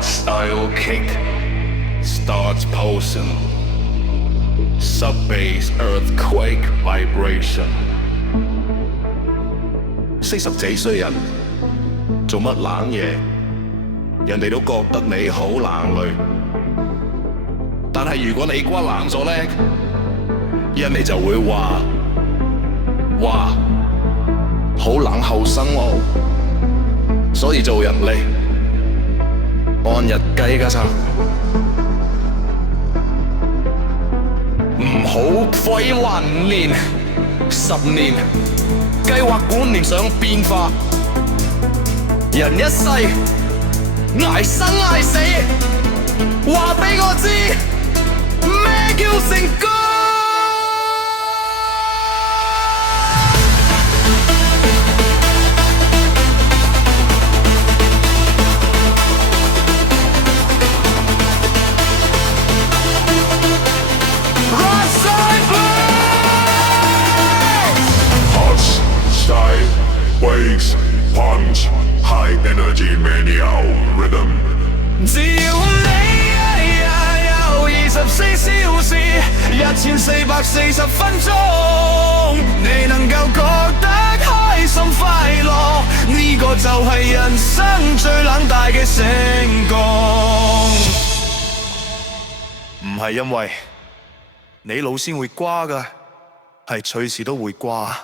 Hardstyle kick starts pulsing. Sub-bass earthquake vibration。40幾歲人做乜冷嘢？人哋都覺得你好冷淚。但係如果你瓜冷咗呢，人哋就會話好冷後生喎。所以做人嚟按日計㗎咋。唔好廢話5年10年，計劃觀念想變化。人一世捱生捱死，話俾我知咩叫成功。Waves, punch, high energy manual rhythm。 只要你有24小時1440分鐘，你能夠覺得開心快樂，呢個就係人生最冷大嘅成功。唔係因為你老先會瓜㗎，係隨時都會瓜。